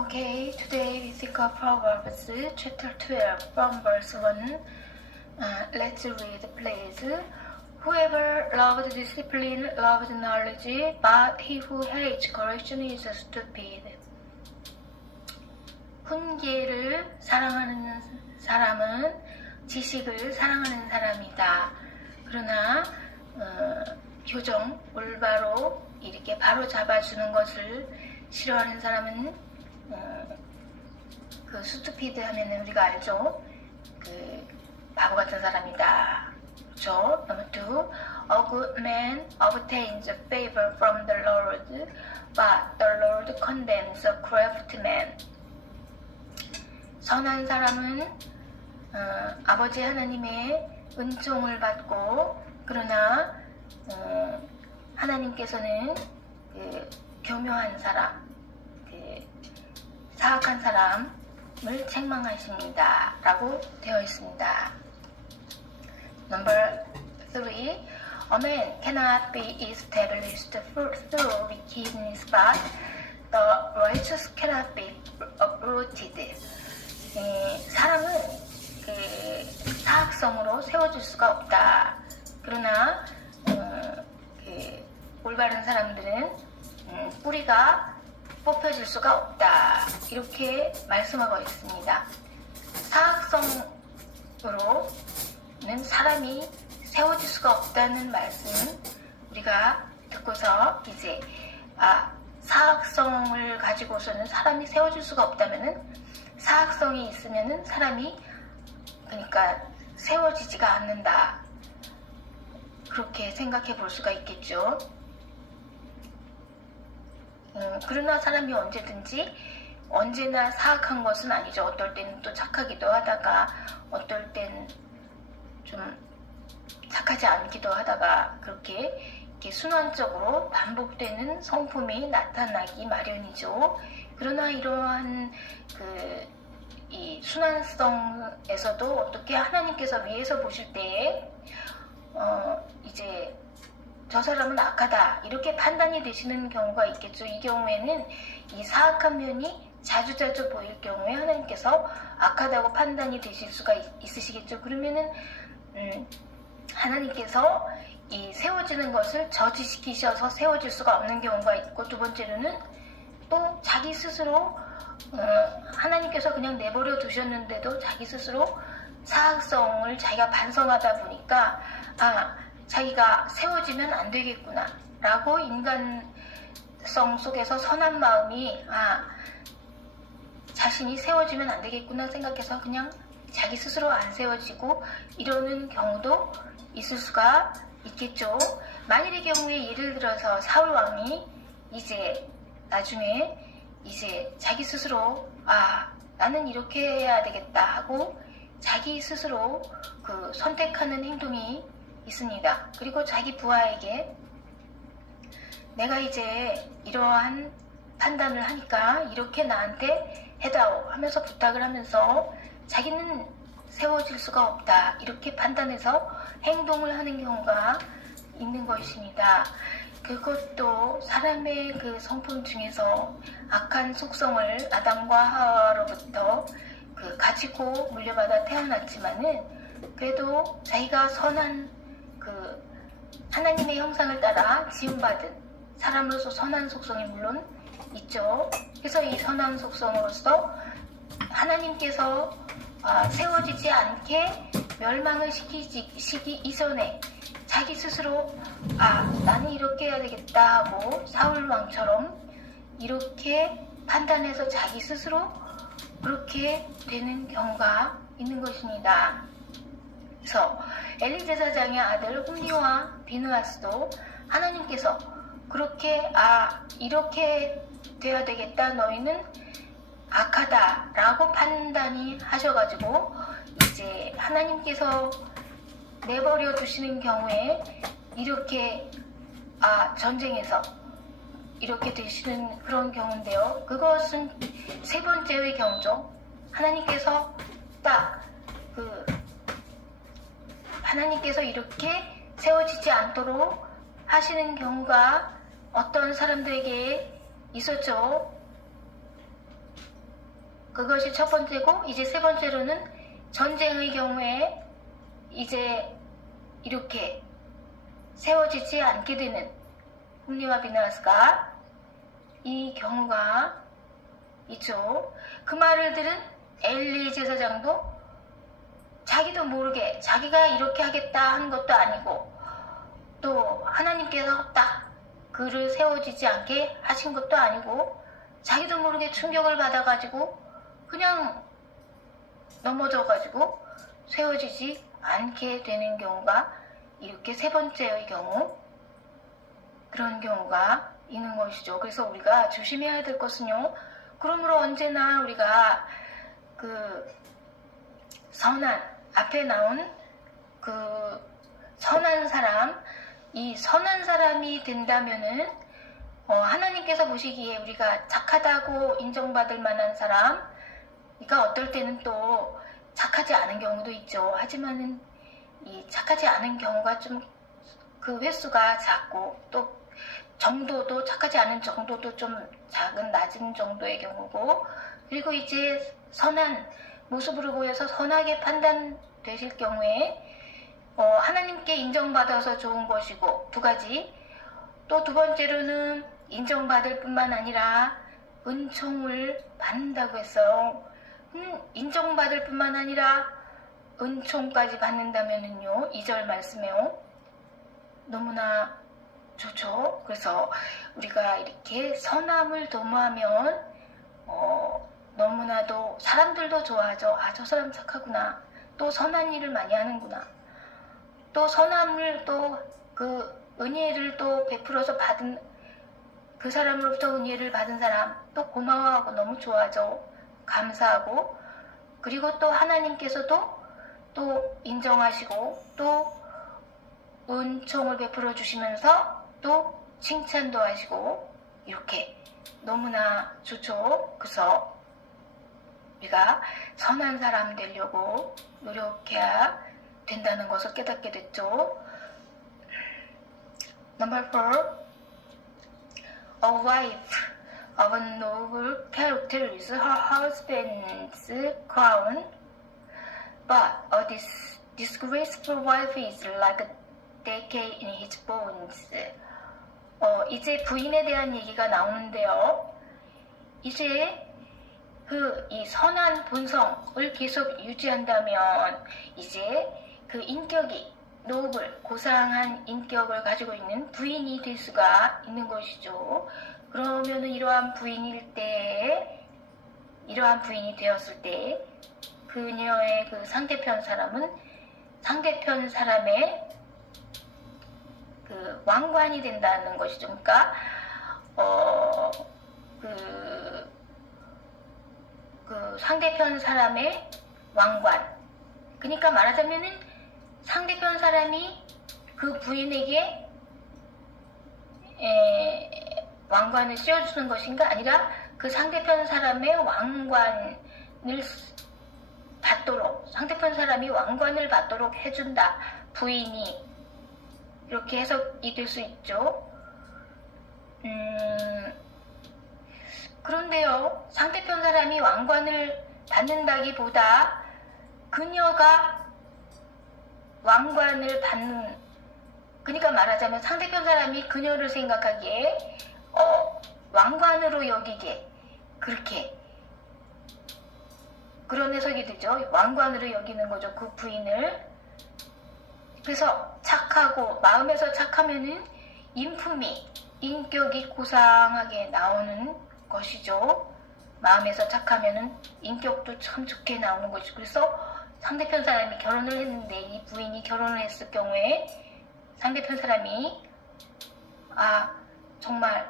Okay, today we think of Proverbs chapter 12 from verse 1. Let's read, please. Whoever loves discipline loves knowledge, but he who hates correction is stupid. 훈계를 사랑하는 사람은 지식을 사랑하는 사람이다. 그러나 교정, 올바로 이렇게 바로 잡아주는 것을 싫어하는 사람은 그 스투피드 하면은 우리가 알죠. 그 바보 같은 사람이다. 그렇죠? Number 2. A good man obtains favor from the Lord, but the Lord condemns a crafty man. 선한 사람은 아버지 하나님의 은총을 받고, 그러나 하나님께서는 그 교묘한 사람, 그 사악한 사람을 책망하십니다 라고 되어 있습니다. Number 3. A man cannot be established through wickedness, but the righteous cannot be uprooted. 사람은 그 사악성으로 세워질 수가 없다. 그러나 그 올바른 사람들은 뿌리가 뽑혀질 수가 없다. 이렇게 말씀하고 있습니다. 사악성으로는 사람이 세워질 수가 없다는 말씀 우리가 듣고서 이제 사악성을 가지고서는 사람이 세워질 수가 없다면은 사악성이 있으면은 사람이 그러니까 세워지지가 않는다. 그렇게 생각해 볼 수가 있겠죠. 그러나 사람이 언제나 사악한 것은 아니죠. 어떨 때는 또 착하기도 하다가 어떨 땐 좀 착하지 않기도 하다가 그렇게 이렇게 순환적으로 반복되는 성품이 나타나기 마련이죠. 그러나 이러한 이 순환성에서도 어떻게 하나님께서 위에서 보실 때에 이제 저 사람은 악하다 이렇게 판단이 되시는 경우가 있겠죠. 이 경우에는 이 사악한 면이 자주자주 보일 경우에 하나님께서 악하다고 판단이 되실 수가 있으시겠죠. 그러면은 하나님께서 이 세워지는 것을 저지시키셔서 세워질 수가 없는 경우가 있고, 두 번째로는 또 자기 스스로 하나님께서 그냥 내버려 두셨는데도 자기 스스로 사악성을 자기가 반성하다 보니까 자기가 세워지면 안 되겠구나 라고 인간성 속에서 선한 마음이 자신이 세워지면 안 되겠구나 생각해서 그냥 자기 스스로 안 세워지고 이러는 경우도 있을 수가 있겠죠. 만일의 경우에 예를 들어서 사울 왕이 이제 나중에 이제 자기 스스로 나는 이렇게 해야 되겠다 하고 자기 스스로 그 선택하는 행동이 있습니다. 그리고 자기 부하에게 내가 이제 이러한 판단을 하니까 이렇게 나한테 해다오 하면서 부탁을 하면서 자기는 세워질 수가 없다 이렇게 판단해서 행동을 하는 경우가 있는 것입니다. 그것도 사람의 그 성품 중에서 악한 속성을 아담과 하와로부터 가지고 물려받아 태어났지만은 그래도 자기가 선한 하나님의 형상을 따라 지음받은 사람으로서 선한 속성이 물론 있죠. 그래서 이 선한 속성으로서 하나님께서 세워지지 않게 멸망을 시키기 이전에 자기 스스로 나는 이렇게 해야 되겠다 하고 사울 왕처럼 이렇게 판단해서 자기 스스로 그렇게 되는 경우가 있는 것입니다. 그래서 엘리 제사장의 아들 홈리와 비느하스도 하나님께서 그렇게 이렇게 돼야 되겠다 너희는 악하다 라고 판단이 하셔가지고 이제 하나님께서 내버려 두시는 경우에 이렇게 전쟁에서 이렇게 되시는 그런 경우인데요. 그것은 세 번째의 경우죠. 하나님께서 하나님께서 이렇게 세워지지 않도록 하시는 경우가 어떤 사람들에게 있었죠. 그것이 첫 번째고, 이제 세 번째로는 전쟁의 경우에 이제 이렇게 세워지지 않게 되는 훔리와 비나스가 이 경우가 있죠. 그 말을 들은 엘리 제사장도 자기도 모르게 자기가 이렇게 하겠다 한 것도 아니고 또 하나님께서 딱 그를 세워지지 않게 하신 것도 아니고 자기도 모르게 충격을 받아가지고 그냥 넘어져가지고 세워지지 않게 되는 경우가 이렇게 세 번째의 경우, 그런 경우가 있는 것이죠. 그래서 우리가 조심해야 될 것은요, 그러므로 언제나 우리가 그 선한, 앞에 나온 그 선한 사람, 이 선한 사람이 된다면은 하나님께서 보시기에 우리가 착하다고 인정받을 만한 사람, 그러니까 어떨 때는 또 착하지 않은 경우도 있죠. 하지만은 이 착하지 않은 경우가 좀 그 횟수가 작고 또 정도도 착하지 않은 정도도 좀 작은 낮은 정도의 경우고, 그리고 이제 선한 모습으로 보여서 선하게 판단되실 경우에 하나님께 인정받아서 좋은 것이고, 두 가지, 또 두 번째로는 인정받을 뿐만 아니라 은총을 받는다고 했어요. 인정받을 뿐만 아니라 은총까지 받는다면은요, 2절 말씀에요, 너무나 좋죠. 그래서 우리가 이렇게 선함을 도모하면 너무나도 사람들도 좋아하죠. 아, 저 사람 착하구나. 또 선한 일을 많이 하는구나. 또 선함을 또 그 은혜를 또 베풀어서 받은 그 사람으로부터 은혜를 받은 사람 또 고마워하고 너무 좋아하죠. 감사하고, 그리고 또 하나님께서도 또 인정하시고 또 은총을 베풀어 주시면서 또 칭찬도 하시고, 이렇게 너무나 좋죠. 그래서 우리가 선한 사람 되려고 노력해야 된다는 것을 깨닫게 됐죠. Number 4. A wife of a noble character is her husband's crown, but a disgraceful wife is like a decay in his bones. 이제 부인에 대한 얘기가 나오는데요. 이제 이 선한 본성을 계속 유지한다면 이제 그 인격이 노블, 고상한 인격을 가지고 있는 부인이 될 수가 있는 것이죠. 그러면은 이러한 부인이 되었을 때 그녀의 그 상대편 사람은 상대편 사람의 그 왕관이 된다는 것이죠. 그러니까 그 상대편 사람의 왕관. 그러니까 말하자면은 상대편 사람이 그 부인에게 왕관을 씌워주는 것인가 아니라 그 상대편 사람의 왕관을 받도록, 상대편 사람이 왕관을 받도록 해준다. 부인이. 이렇게 해석이 될 수 있죠. 그런데요, 상대편 사람이 왕관을 받는다기보다 그녀가 왕관을 받는, 그러니까 말하자면 상대편 사람이 그녀를 생각하기에 왕관으로 여기게, 그렇게 그런 해석이 되죠. 왕관으로 여기는 거죠, 그 부인을. 그래서 착하고, 마음에서 착하면은 인품이, 인격이 고상하게 나오는 것이죠. 마음에서 착하면은 인격도 참 좋게 나오는 것이죠. 그래서 상대편 사람이 결혼을 했는데 이 부인이 결혼을 했을 경우에 상대편 사람이 정말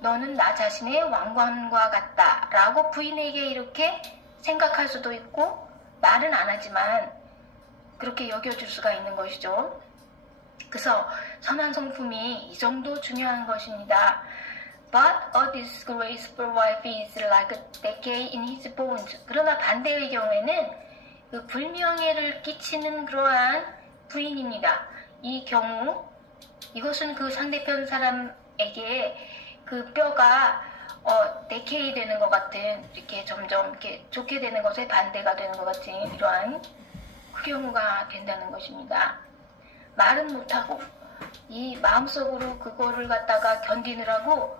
너는 나 자신의 왕관과 같다 라고 부인에게 이렇게 생각할 수도 있고, 말은 안 하지만 그렇게 여겨줄 수가 있는 것이죠. 그래서 선한 성품이 이 정도 중요한 것입니다. But a disgraceful wife is like a decay in his bones. 그러나 반대의 경우에는 그 불명예를 끼치는 그러한 부인입니다. 이 경우, 이것은 그 상대편 사람에게 그 뼈가 decay 되는 것 같은, 이렇게 점점 이렇게 좋게 되는 것에 반대가 되는 것 같은 이러한 그 경우가 된다는 것입니다. 말은 못하고 이 마음속으로 그거를 갖다가 견디느라고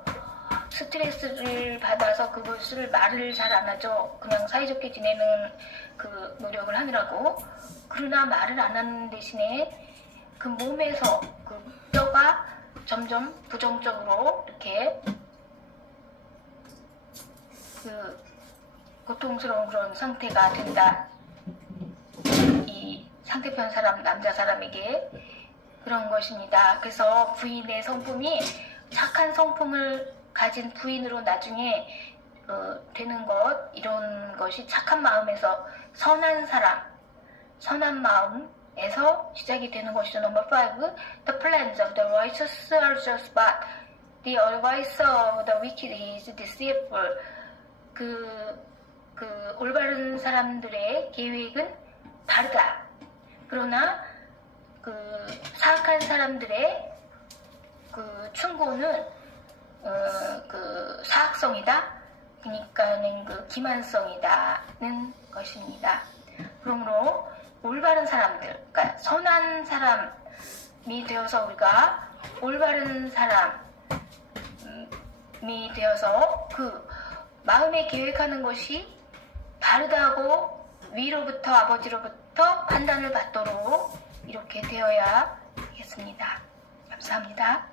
스트레스를 받아서 그것을 말을 잘 안 하죠. 그냥 사이좋게 지내는 그 노력을 하느라고. 그러나 말을 안 하는 대신에 그 몸에서 그 뼈가 점점 부정적으로 이렇게 그 고통스러운 그런 상태가 된다. 이 상대편 사람, 남자 사람에게 그런 것입니다. 그래서 부인의 성품이 착한 성품을 가진 부인으로 나중에 되는 것, 이런 것이 착한 마음에서 선한 사람, 선한 마음에서 시작이 되는 것이죠. Number 5, the plans of the righteous are just, but the advice of the wicked is deceitful. 그 올바른 사람들의 계획은 바르다. 그러나 그 사악한 사람들의 그 충고는 그 사악성이다. 그러니까는 그 기만성이다는 것입니다. 그러므로 올바른 사람들, 그러니까 선한 사람이 되어서 우리가 올바른 사람이 되어서 그 마음에 계획하는 것이 바르다고 위로부터 아버지로부터 판단을 받도록 이렇게 되어야 하겠습니다. 감사합니다.